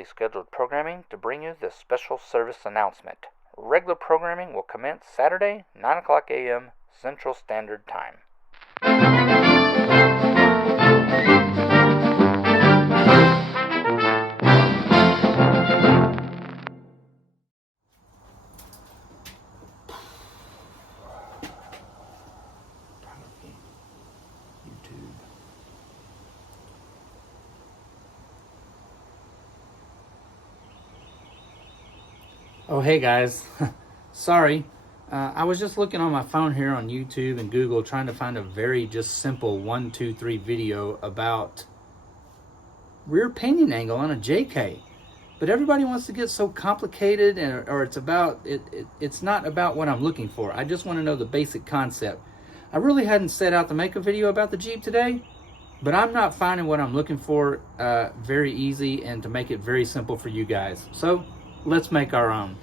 regularly scheduled programming to bring you this special service announcement. Regular programming will commence Saturday, 9 o'clock a.m. Central Standard Time. Oh, hey guys. Sorry. I was just looking on my phone here on YouTube and Google trying to find a very just simple 1, 2, 3 video about rear pinion angle on a JK. But everybody wants to get so complicated, or it's about it's not about what I'm looking for. I just want to know the basic concept. I really hadn't set out to make a video about the Jeep today, but I'm not finding what I'm looking for very easy and to make it very simple for you guys. So let's make our own.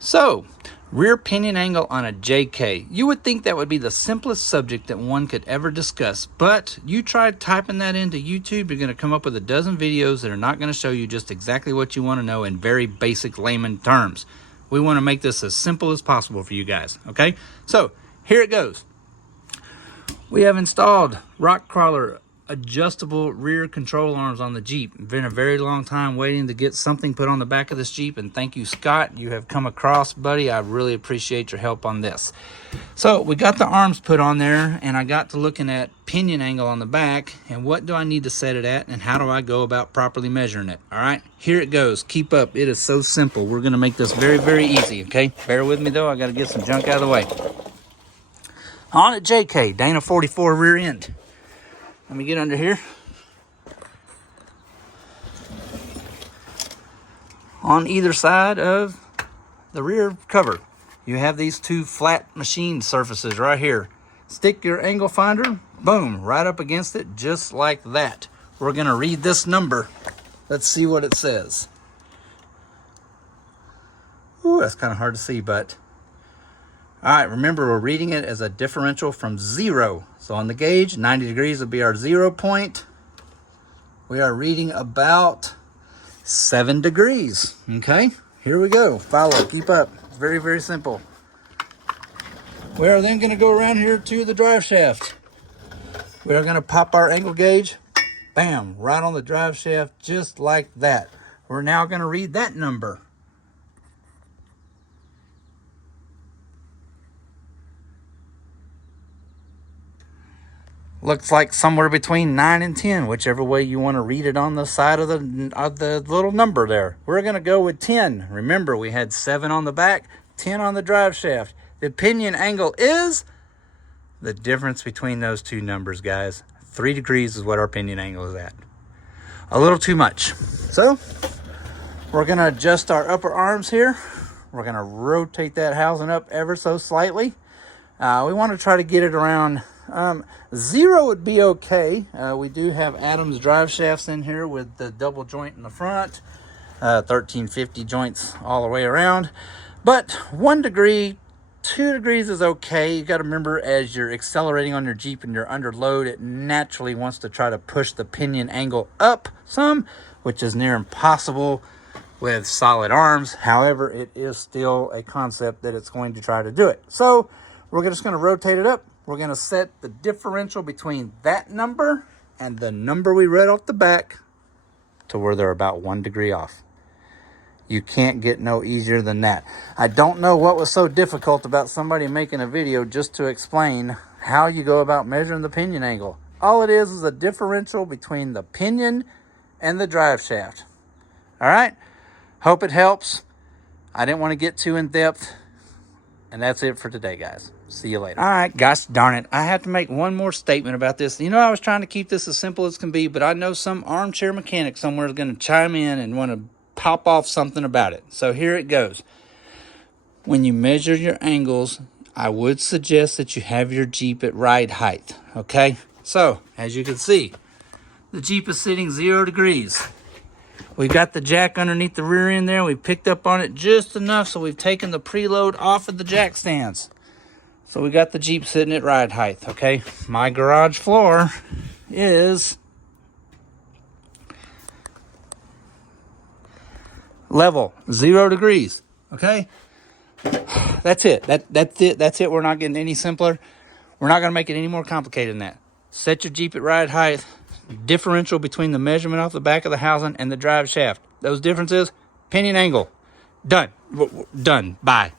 So, rear pinion angle on a JK. You would think that would be the simplest subject that one could ever discuss, but you try typing that into YouTube, you're going to come up with a dozen videos that are not going to show you just exactly what you want to know in very basic layman terms. We want to make this as simple as possible for you guys, okay? So, here it goes. We have installed rock crawler adjustable rear control arms on the Jeep. Been a very long time waiting to get something put on the back of this Jeep, and thank you, Scott. You have come across, buddy. I really appreciate your help on this. So we got the arms put on there, and I got to looking at pinion angle on the back, and what do I need to set it at, and how do I go about properly measuring it? All right, here it goes. Keep up. It is so simple. We're going to make this very, very easy, okay? Bear with me, though. I got to get some junk out of the way. On a JK, Dana 44 rear end. Let me get under here. On either side of the rear cover, you have these two flat machine surfaces right here. Stick your angle finder, boom, right up against it, just like that. We're going to read this number. Let's see what it says. Ooh, that's kind of hard to see, but... All right, remember we're reading it as a differential from 0. So on the gauge, 90 degrees would be our 0 point. We are reading about 7 degrees, okay? Here we go, follow, keep up. It's very, very simple. We are then gonna go around here to the drive shaft. We are gonna pop our angle gauge, bam, right on the drive shaft, just like that. We're now gonna read that number. Looks like somewhere between 9 and 10, whichever way you want to read it on the side of the little number there. We're going to go with 10. Remember, we had 7 on the back, 10 on the drive shaft. The pinion angle is the difference between those two numbers, guys. 3 degrees is what our pinion angle is at. A little too much. So, we're going to adjust our upper arms here. We're going to rotate that housing up ever so slightly. We want to try to get it around... 0 would be okay. We do have Adams Driveshafts in here with the double joint in the front, 1350 joints all the way around. But 1 degree, 2 degrees is okay. You got to remember, as you're accelerating on your Jeep and you're under load, it naturally wants to try to push the pinion angle up some, which is near impossible with solid arms. However, it is still a concept that it's going to try to do it. So we're just going to rotate it up. We're going to set the differential between that number and the number we read off the back to where they're about 1 degree off. You can't get no easier than that. I don't know what was so difficult about somebody making a video just to explain how you go about measuring the pinion angle. All it is a differential between the pinion and the drive shaft. All right? Hope it helps. I didn't want to get too in depth. And that's it for today, guys. See you later. All right, gosh darn it. I have to make one more statement about this. You know, I was trying to keep this as simple as can be, but I know some armchair mechanic somewhere is going to chime in and want to pop off something about it. So here it goes. When you measure your angles, I would suggest that you have your Jeep at ride height, okay? So, as you can see, the Jeep is sitting 0 degrees. We've got the jack underneath the rear end there. We picked up on it just enough, so we've taken the preload off of the jack stands. So we got the Jeep sitting at ride height, okay? My garage floor is level, 0 degrees, okay? That's it. That's it. That's it. We're not getting any simpler. We're not going to make it any more complicated than that. Set your Jeep at ride height. Differential between the measurement off the back of the housing and the drive shaft. Those differences, pinion angle. Done. Done. Bye.